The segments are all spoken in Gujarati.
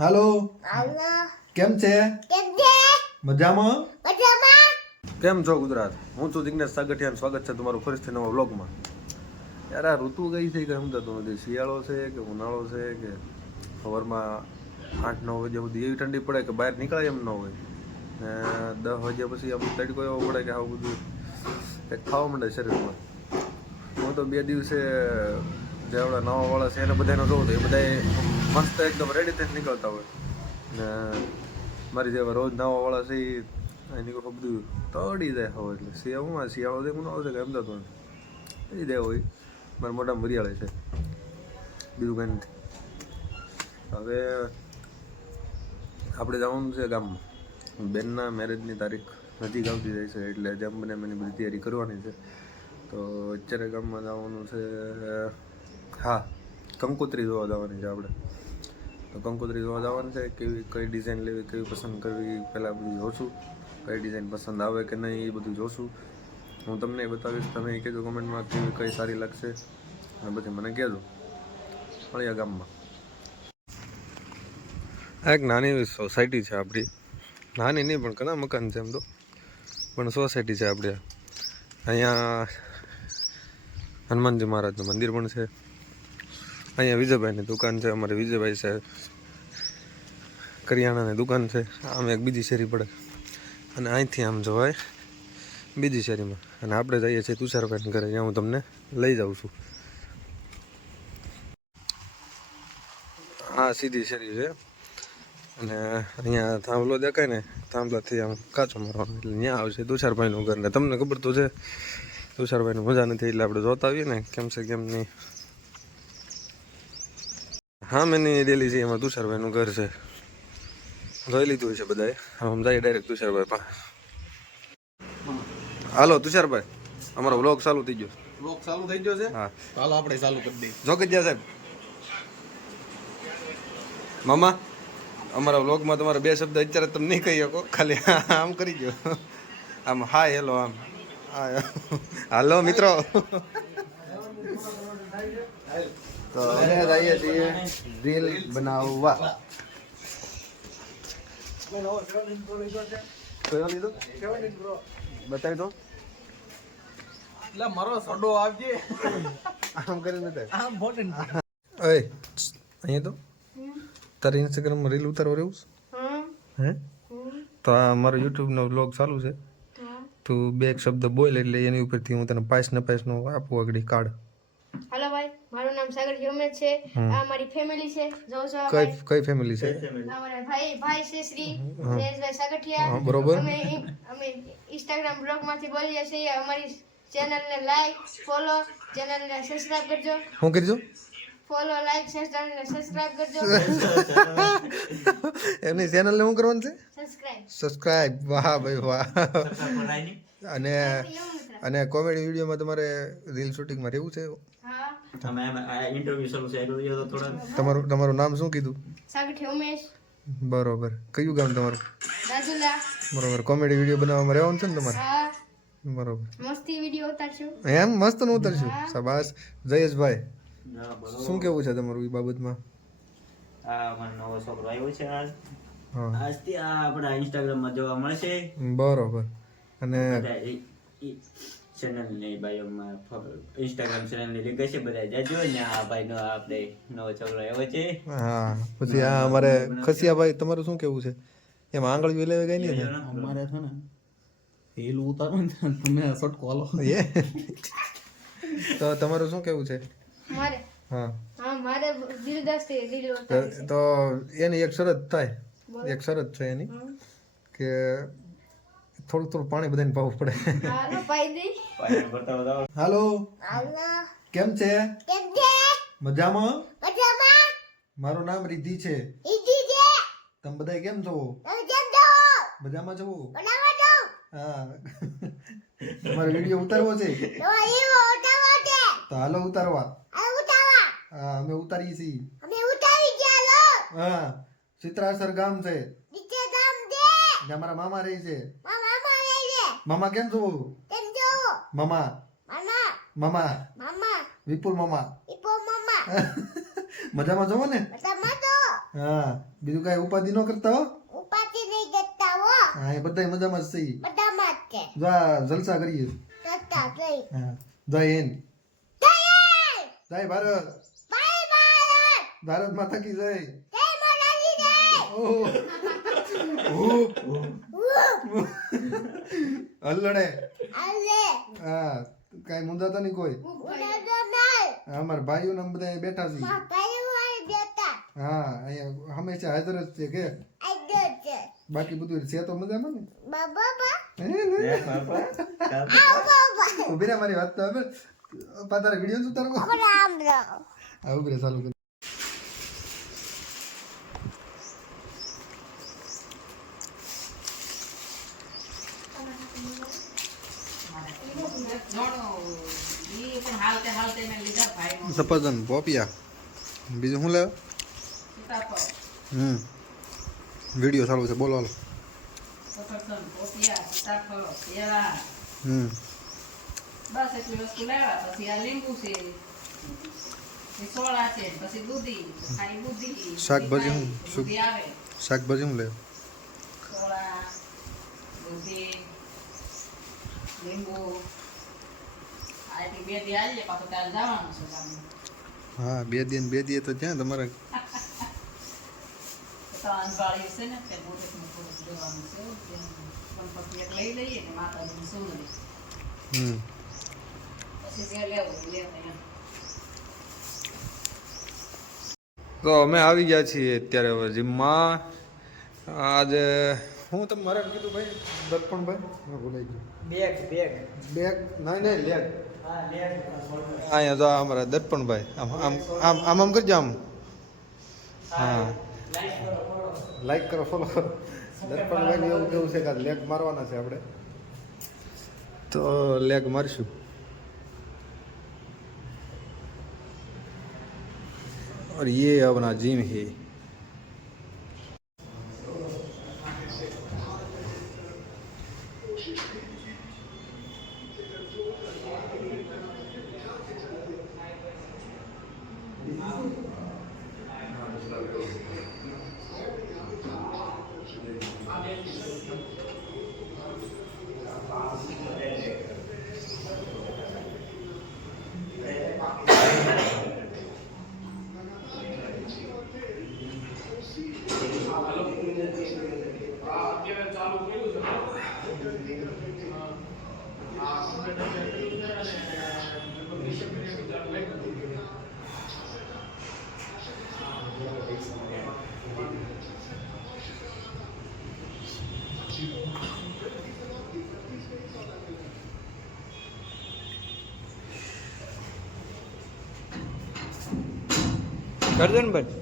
હાલો હાલો કેમ છે કેમ છે મજામાં મજામાં કેમ છો ગુજરાત હું છું જિગ્નેશ સાગઠિયા સ્વાગત છે તમારું ફરીથી નવા વ્લોગમાં યાર આ ઋતુ કઈ છે કે સમજાતું નથી શિયાળો છે કે ઉનાળો છે કે સવારમાં 8-9 વાગ્યા સુધી એવી ઠંડી પડે કે બહાર નીકળાય એમ ન હોય ને 10 વાગ્યા પછી આમ તડકો એવો પડે કે આવું બધું કંઈક ખાવા માંડે શરીરમાં હું તો 2 દિવસે જે આપણા નવાવાળા છે એને બધાને જોઉં તો એ બધા મસ્ત એકદમ રેડી થઈને નીકળતા હોય ને મારી જેવા રોજ નવાવાળા છે એની કોઈ બધું તળી જાય હવે એટલે શિયાળો જે ઉનાળો છે કે એમ થતું એ દે હોય મારા મોટામાં વરિયાળે છે બીજું કંઈ નથી હવે આપણે જવાનું છે ગામમાં બેનના મેરેજની તારીખ નજીક આવતી જાય છે એટલે જેમ બને એની બધી તૈયારી કરવાની છે તો અત્યારે ગામમાં જવાનું છે હા કંકોત્રી જોવા જવાની છે આપણે તો કંકોત્રી જોવા જવાનું છે કેવી કઈ ડિઝાઇન લેવી કેવી પસંદ કરવી પહેલાં બધું જોશું કઈ ડિઝાઇન પસંદ આવે કે નહીં એ બધું જોશું હું તમને એ બતાવીશ તમે એ કહેજો કમેન્ટમાં કેવી કઈ સારી લાગશે અને પછી મને કહેજો મળ્યા ગામમાં આ એક નાની એવી સોસાયટી છે આપણી નાની નહીં પણ ઘણા મકાન છે એમ તો પણ સોસાયટી છે આપણે અહીંયા હનુમાનજી મહારાજનું મંદિર પણ છે અહીંયા વિજયભાઈની દુકાન છે અમારે વિજયભાઈ છે કરિયાણાની દુકાન છે આમ એક બીજી શેરી પડે અને અહીંથી આમ જવાય બીજી શેરીમાં અને આપણે જઈએ છીએ તુષારભાઈને ઘરે ત્યાં હું તમને લઈ જાઉં છું હા સીધી શેરી છે અને અહીંયા થાંભલો દેખાય ને થાંભલાથી આમ કાચો મારવાનો એટલે ત્યાં આવશે તુષારભાઈનું ઘર ને તમને ખબર તો છે તુષારભાઈનું મજા નથી એટલે આપણે જોતા આવીએ ને કેમ છે કેમ નહીં હા મેં ડેલી છે એમાં તુષારભાઈનું ઘર છે જોઈ લીધું છે બધાએ આમ જાય ડાયરેક્ટ તુષારભાઈ પાસે હાલો તુષારભાઈ અમારો વ્લોગ ચાલુ થઈ ગયો છે હા ચાલો આપણે ચાલુ કરી દઈએ જોગજ્યા સાહેબ મામા અમારા વ્લોગમાં તમારા 2 શબ્દ અત્યારે તમે નહીં કહી શકો ખાલી આમ કરી ગયો આમ હાય હેલો આમ હાલો મિત્રો તો અમે જઈએ છીએ રીલ બનાવવા બતાવી દો એટલે મારો સડો આવજે આમ કરીને બતાવી આમ બોટન ઓય અહીંયા તો તારે ઇન્સ્ટાગ્રામમાં રીલ ઉતારવા રહેવું હે તો આ મારો યુટ્યુબનો વ્લોગ ચાલુ છે તું 2 શબ્દ બોલ એટલે એની ઉપરથી હું તને પાસ નો આપું આગળ કાર્ડ હાલો ભાઈ મારું નામ સાગર જોમેશ છે આ મારી ફેમિલી છે જો છો ભાઈ કઈ ફેમિલી છે અમારા ભાઈ છે શ્રી જયેશભાઈ સાગઠિયા બરોબર અમે ઇન્સ્ટાગ્રામ બ્લોગ માંથી બોલીએ છીએ અમારી ચેનલને લાઈક ફોલો ચેનલને સબસ્ક્રાઇબ કરજો શું કરજો ફોલો લાઈક ચેનલને સબસ્ક્રાઇબ કરજો એમની ચેનલને શું કરવાનું છે સબસ્ક્રાઇબ વાહ ભાઈ વાહ અને કોમેડી વિડીયોમાં તમારે રીલ શૂટિંગમાં રહેવું છે હા તમારું નામ શું કીધું સાગઠિયા ઉમેશ બરોબર કયું ગામ તમારું રાજુલા બરોબર કોમેડી વિડીયો બનાવવામાં રહેવાનું છે ને તમારે હા બરોબર મસ્તી વિડીયો ઉતારશું એમ મસ્ત નું ઉતરશું શાબાશ જયેશભાઈ શું કેવું છે તમારું એ બાબતમાં નવો છોકરો આવ્યો છે હા આજથી આ આપણા ઇન્સ્ટાગ્રામમાં જોવા મળશે બરોબર અને ચેનલ ની બાયોમાં ઇન્સ્ટાગ્રામ ચેનલ ની લિંક છે બધા જાજો ને આ ભાઈ નો આપણે નવો છોકરો આવ્યો છે હા પછી આ અમારે ખસિયાભાઈ તમારું શું કેવું છે એમાં આંગળી વેલે ગઈ નહીં ને અમારે છે ને હેલું ઉતારો ને તમે સટકો હાલો એ તો તમારું શું કેવું છે મારે હા મારે દિલદાસથી રીલ ઉતારવી તો એની એક શરત થાય એક શરત છે એની કે થોડું પાણી બધાને પાવું પડે હાલો પાઈ દઈ હાલો હાલો કેમ છે કેમ છે મજામાં મજામાં મારું નામ રિદ્ધિ છે ઈજી છે તમે બધા કેમ છો તમે કેમ છો મજામાં છો બનાવવા દો હા તમારો વિડીયો ઉતારવો છે તો એવો ઉતારવા છે તો હાલો ઉતારવા આ ઉતારવા હા અમે ઉતારીએ છીએ અમે ઉતારી ગયા લો હા ચિત્રાસર ગામ છે નીચે ગામ દે જ્યાં મારા મામા રહે છે મામા મારે છે મામા કેમ છો કેમ છો મામા મામા મામા મામા વિપુલ મામા ઈપો મામા મજામાં છો ને મજામાં તો હા બીજું કાંઈ ઉપાધિ ન કરતા હો ઉપાધિ નહીં કરતા હો હા એ બધાય મજામાં જ છે બધા માં છે જો આ જલસા કરીએ કરતા જઈ હા જય હિન્દ જય ભારત બાય બાય ભારત માતા કી જય જય માતાજી જય હલ્લડે અલે હા કાંઈ મુંજાતા નહીં કોઈ ઉડાડો નહીં અમારા ભાઈઓ ને બધા બેઠા છે ભાઈ વાળી દેતા હા અહીંયા હંમેશા હાજર જ છે કે આજો છે બાકી બધું છે તો મજામાં ને બાબા બા હે ને? બાબા ઉભી રે મારી વાત તો હવે તારે વિડીયો શું તારો રામ રામ હા ઉભી રે ચાલુ કર સફરજન પોપિયા બીજું શું લેવા વિડીયો ચાલુ છે બોલો હાલો બસ એટલી વસ્તુ લેવા પછી આ લીંબુ છે સોળા છે પછી દૂધી ખાલી દૂધી શાકભાજી શું? દૂધી આવે શાકભાજી શું લેવા સોળા દૂધી લીંબુ આ એટલી બે દી આવી જાય પાછું કાલે જવાનું છે ગામમાં. હા બે દી તો ત્યાં તમારે તો અંબાળી છે ને તે બોટેકનું થોડુંક દેવાનું છે ગણપતિ એક લઈ લઈએ ને માતાજીની સુંદરી પછી જે લેવું એ લેવું એમ. તો અમે આવી ગયા છીએ અત્યારે હવે જીમમાં આજે હું તમે મારે કીધું ભાઈ દર્પણભાઈ ભૂલાઈ ગયું બેગ નહીં લેગ અહીંયા જો અમારા દર્પણભાઈ આમ આમ આમ આમ આમ કરજો આમ હા લાઈક કરો ફોલો કરો દર્પણભાઈ એવું કેવું છે કે લેગ મારવાના છે આપણે તો લેગ મારશું और ये अपना जिम है गर्दनભાઈ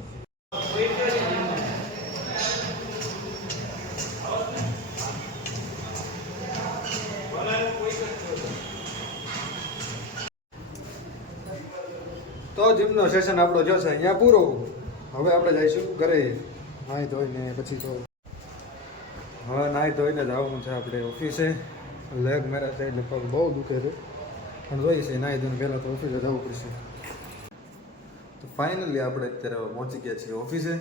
તો જીમનો સેશન આપણો જો છે અહીંયા પૂરો હવે આપણે જઈશું ઘરે નાહી ધોઈને પછી તો હવે નાહી ધોઈને જવાનું છે આપણે ઓફિસે લેગ મેરા છે એટલે પગ બહુ દુખે છે પણ જોઈએ છે નાહી ધોઈને પહેલાં તો ઓફિસે જવું પડશે તો ફાઇનલી આપણે અત્યારે હવે પહોંચી ગયા છીએ ઓફિસે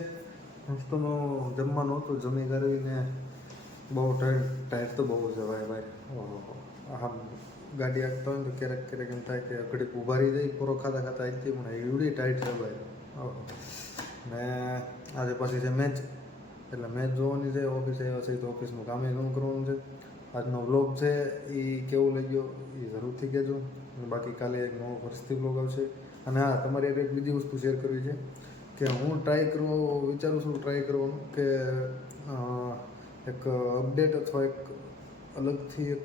નાસ્તાનો જમવાનું હતું જમી કરીને બહુ ટાઈટ તો બહુ છે ભાઈ હા ગાડી આપતા હોય ને તો ક્યારેક એમ થાય કે ઘડીક ઊભા રહી જાય પૂરો ખાતા ખાતા આવી પણ એવડી ટાઈટ છે ભાઈ ને આજે પછી છે મેચ એટલે મેચ જોવાની છે ઓફિસે આવ્યા છે તો ઓફિસનું કામે ઘણું કરવાનું છે આજનો વ્લોગ છે એ કેવો લાગ્યો એ જરૂરથી કહેજો અને બાકી કાલે એક નવો ફરીથી વ્લોગ આવશે અને હા તમારે એક બીજી વસ્તુ શેર કરવી છે કે હું ટ્રાય વિચારું છું ટ્રાય કરવાનું કે એક અપડેટ અથવા એક અલગથી એક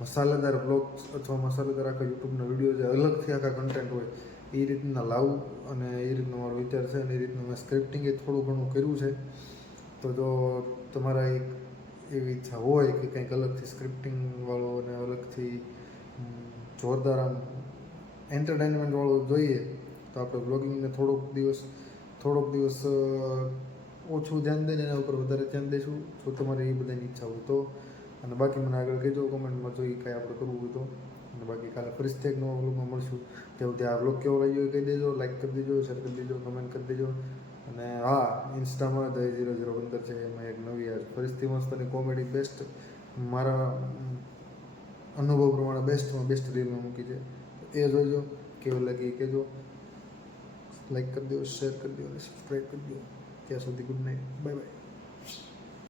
મસાલેદાર બ્લોગ અથવા મસાલેદાર આખા યુટ્યુબના વિડીયો જે અલગથી આખા કન્ટેન્ટ હોય એ રીતના લાવું અને એ રીતનો મારો વિચાર છે અને એ રીતનું મેં સ્ક્રિપ્ટિંગ એ થોડું ઘણું કર્યું છે તો જો તમારા એક એવી ઈચ્છા હોય કે કંઈક અલગથી સ્ક્રિપ્ટિંગવાળો અને અલગથી જોરદાર આમ એન્ટરટેનમેન્ટવાળો જોઈએ તો આપણે બ્લોગિંગને થોડોક દિવસ ઓછું ધ્યાન દઈને એના ઉપર વધારે ધ્યાન દઈશું જો તમારી એ બધાની ઈચ્છા હોય તો અને બાકી મને આગળ કહેજો કોમેન્ટમાં જો એ કાંઈ આપણે કરવું હોય તો અને બાકી કાલે ફરીથી એક નવા વ્લોગમાં મળશું ત્યાં સુધી આ વ્લોગ કેવો લાગ્યો એ કહી દેજો લાઈક કરી દેજો શેર કરી દેજો કમેન્ટ કરી દેજો અને હા ઇન્સ્ટામાં જય 0015 છે, એમાં એક નવી યાર ફરીથી મસ્તની કોમેડી બેસ્ટ મારા અનુભવ પ્રમાણે બેસ્ટમાં બેસ્ટ રીલ મેં મૂકી છે, એ જોઈજો, કેવું લાગે એ કહેજો, લાઈક કરી દો, શેર કરી દો અને સબસ્ક્રાઈબ કરી દો. ત્યાં સુધી ગુડ નાઇટ, બાય બાય.